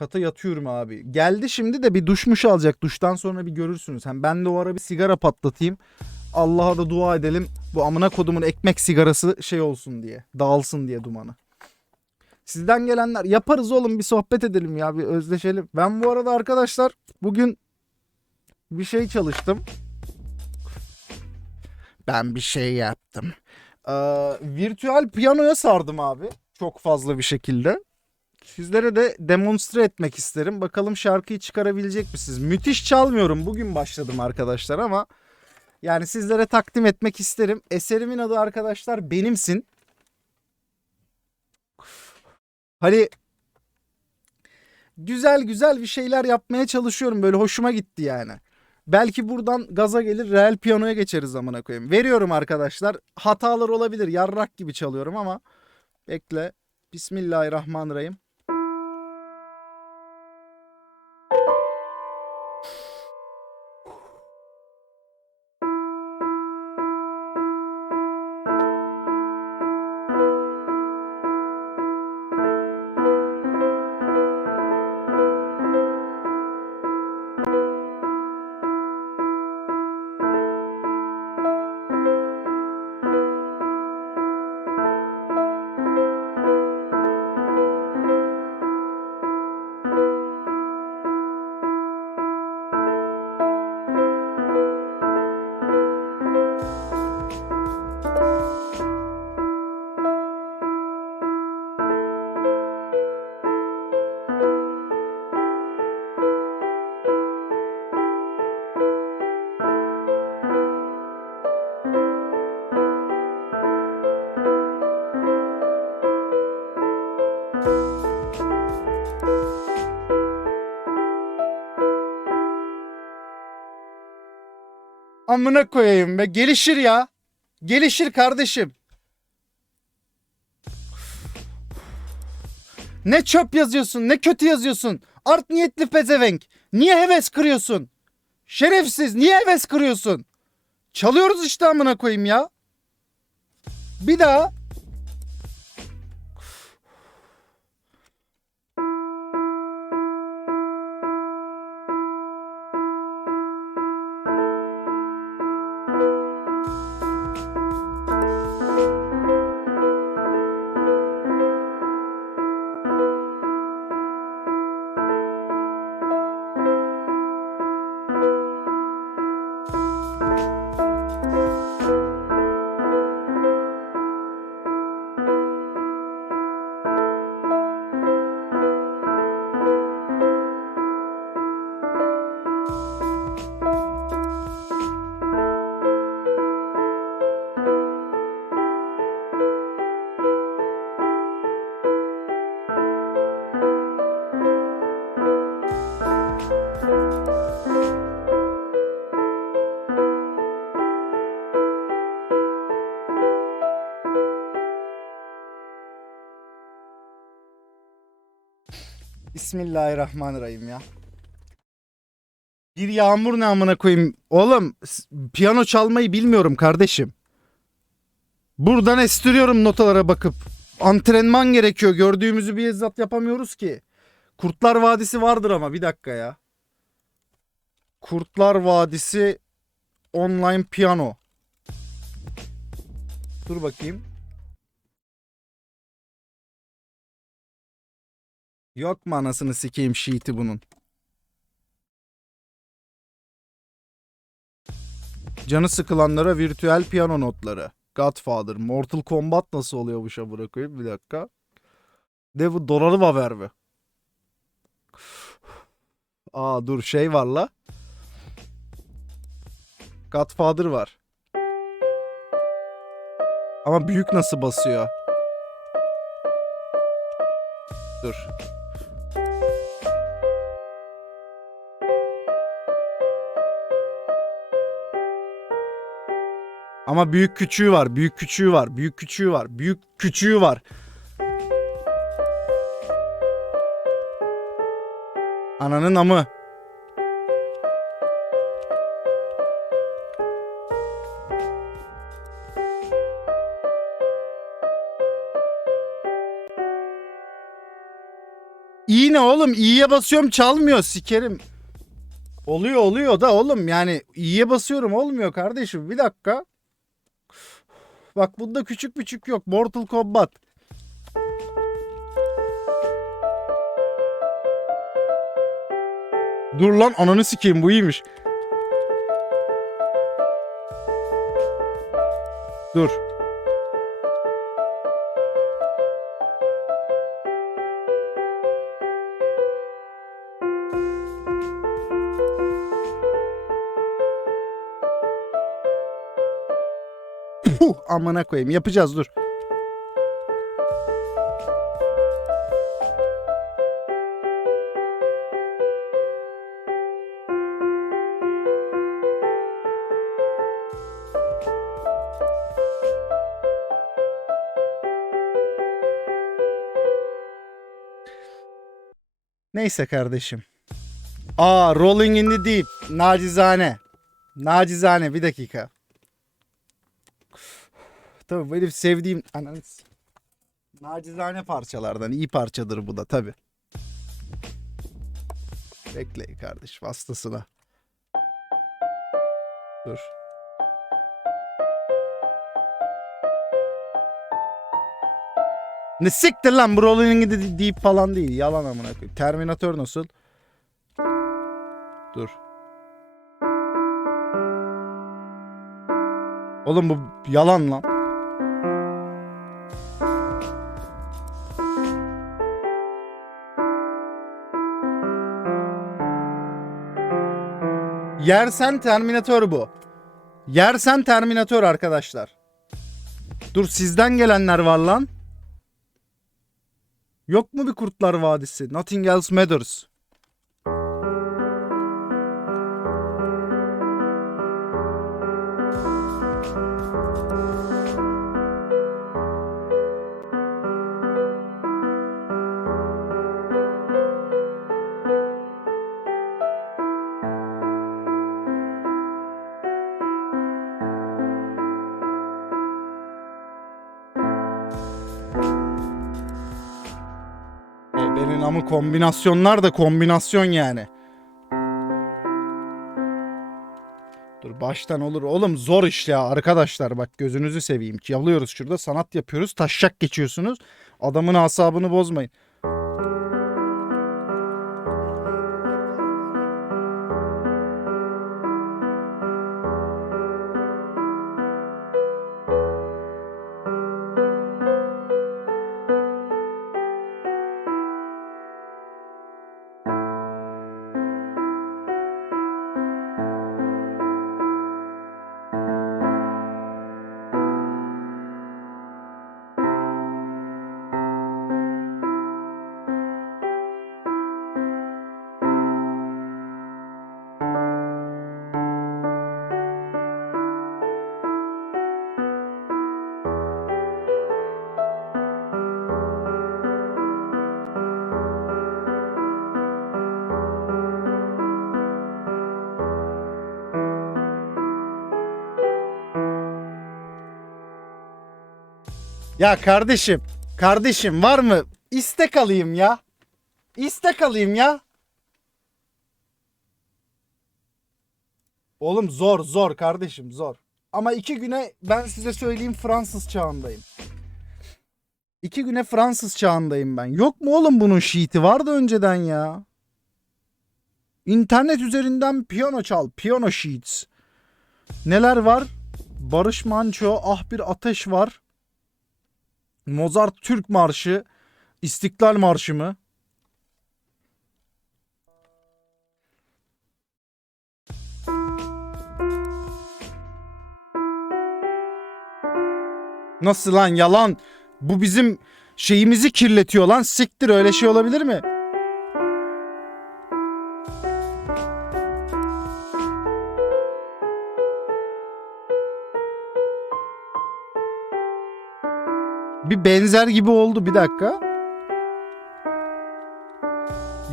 Kata yatıyorum abi. Geldi şimdi de bir duşmuş alacak. Duştan sonra bir görürsünüz. Hem ben de o ara bir sigara patlatayım. Allah'a da dua edelim. Bu amına kodumun ekmek sigarası şey olsun diye. Dağılsın diye dumanı. Sizden gelenler yaparız oğlum bir sohbet edelim ya bir özleşelim. Ben bu arada arkadaşlar bugün bir şey çalıştım. Ben bir şey yaptım. Ee, virtüel piyanoya sardım abi. Çok fazla bir şekilde. Sizlere de demonstre etmek isterim. Bakalım şarkıyı çıkarabilecek misiniz? Müthiş çalmıyorum. Bugün başladım arkadaşlar ama yani sizlere takdim etmek isterim. Eserimin adı arkadaşlar Benimsin. Hani güzel güzel bir şeyler yapmaya çalışıyorum. Böyle hoşuma gitti yani. Belki buradan gaza gelir real piyanoya geçeriz amına koyayım. Veriyorum arkadaşlar. Hatalar olabilir. Yarrak gibi çalıyorum ama bekle. Bismillahirrahmanirrahim. Amına koyayım be. Gelişir ya. Gelişir kardeşim. Ne çöp yazıyorsun, ne kötü yazıyorsun. Art niyetli pezevenk. Niye heves kırıyorsun? Şerefsiz, niye heves kırıyorsun? Çalıyoruz işte amına koyayım ya. Bir daha. Bismillahirrahmanirrahim ya. Bir yağmur ne amına koyayım. Oğlum piyano çalmayı bilmiyorum kardeşim. Buradan estiriyorum notalara bakıp. Antrenman gerekiyor. Gördüğümüzü bir bizzat yapamıyoruz ki. Kurtlar Vadisi vardır ama bir dakika ya. Kurtlar Vadisi online piyano. Dur bakayım. Yok mu anasını sikeyim sheet'i bunun? Canı sıkılanlara virtüel piyano notları. Godfather. Mortal Kombat nasıl oluyor bu şa bırakayım bir dakika. De bu doları var mi? Aa dur şey var la. Godfather var. Ama büyük nasıl basıyor? Dur. Ama büyük küçüğü var, büyük küçüğü var, büyük küçüğü var, büyük küçüğü var. Ananın amı. İğne ne oğlum? İyiye basıyorum çalmıyor sikerim. Oluyor oluyor da oğlum yani iyiye basıyorum olmuyor kardeşim. Bir dakika. Bak bunda küçük küçük yok. Mortal Kombat. Dur lan ananı sikeyim bu iyiymiş. Dur. Puh amına koyayım yapacağız dur. Neyse kardeşim. Aa Rolling in the Deep. Nacizane. Nacizane bir dakika. Tabii benim sevdiğim ananı s- nacizane parçalardan iyi parçadır bu da tabi. Bekle kardeş hastasına. Dur. Ne siktir lan bu Rolling de deyip falan değil. Yalan amına koyayım. Terminator nasıl? Dur. Oğlum bu yalan lan. Yersen Terminator bu. Yersen Terminator arkadaşlar. Dur sizden gelenler var lan. Yok mu bir Kurtlar Vadisi? Nothing Else Matters. Ama kombinasyonlar da kombinasyon yani. Dur baştan olur. Oğlum zor iş ya arkadaşlar bak gözünüzü seveyim. Yalıyoruz şurada sanat yapıyoruz. Taşşak geçiyorsunuz. Adamın asabını bozmayın. Ya kardeşim, kardeşim var mı? İstek alayım ya. İstek alayım ya. Oğlum zor zor kardeşim zor. Ama iki güne ben size söyleyeyim Fransız çağındayım. İki güne Fransız çağındayım ben. Yok mu oğlum bunun sheet'i vardı önceden ya. İnternet üzerinden piyano çal. Piyano sheets. Neler var? Barış Manço, Ah Bir Ateş var. Mozart Türk Marşı, İstiklal Marşı mı? Nasıl lan yalan? Bu bizim şeyimizi kirletiyor lan. Siktir öyle şey olabilir mi? Bir benzer gibi oldu bir dakika.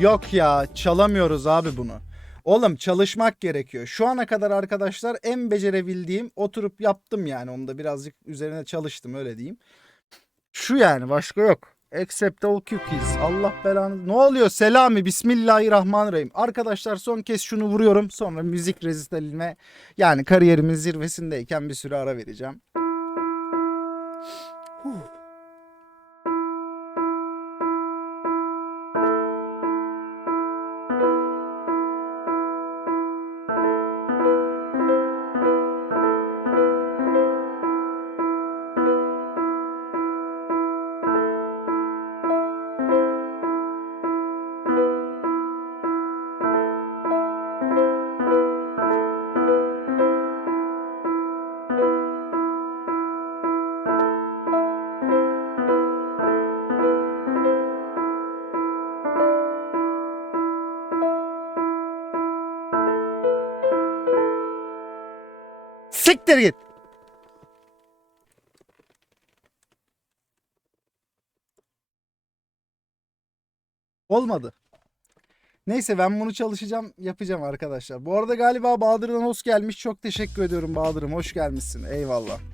Yok ya çalamıyoruz abi bunu. Oğlum çalışmak gerekiyor. Şu ana kadar arkadaşlar en becerebildiğim oturup yaptım yani. Onu da birazcık üzerine çalıştım öyle diyeyim. Şu yani başka yok. Accept all cookies. Allah belanı. Ne oluyor? Selami. Bismillahirrahmanirrahim. Arkadaşlar son kez şunu vuruyorum. Sonra müzik rezitaline yani kariyerimin zirvesindeyken bir süre ara vereceğim. Huh. Siktir git. Olmadı. Neyse ben bunu çalışacağım, yapacağım arkadaşlar. Bu arada galiba Bahadır'dan hoş gelmiş. Çok teşekkür ediyorum Bahadır'ım. Hoş gelmişsin. Eyvallah.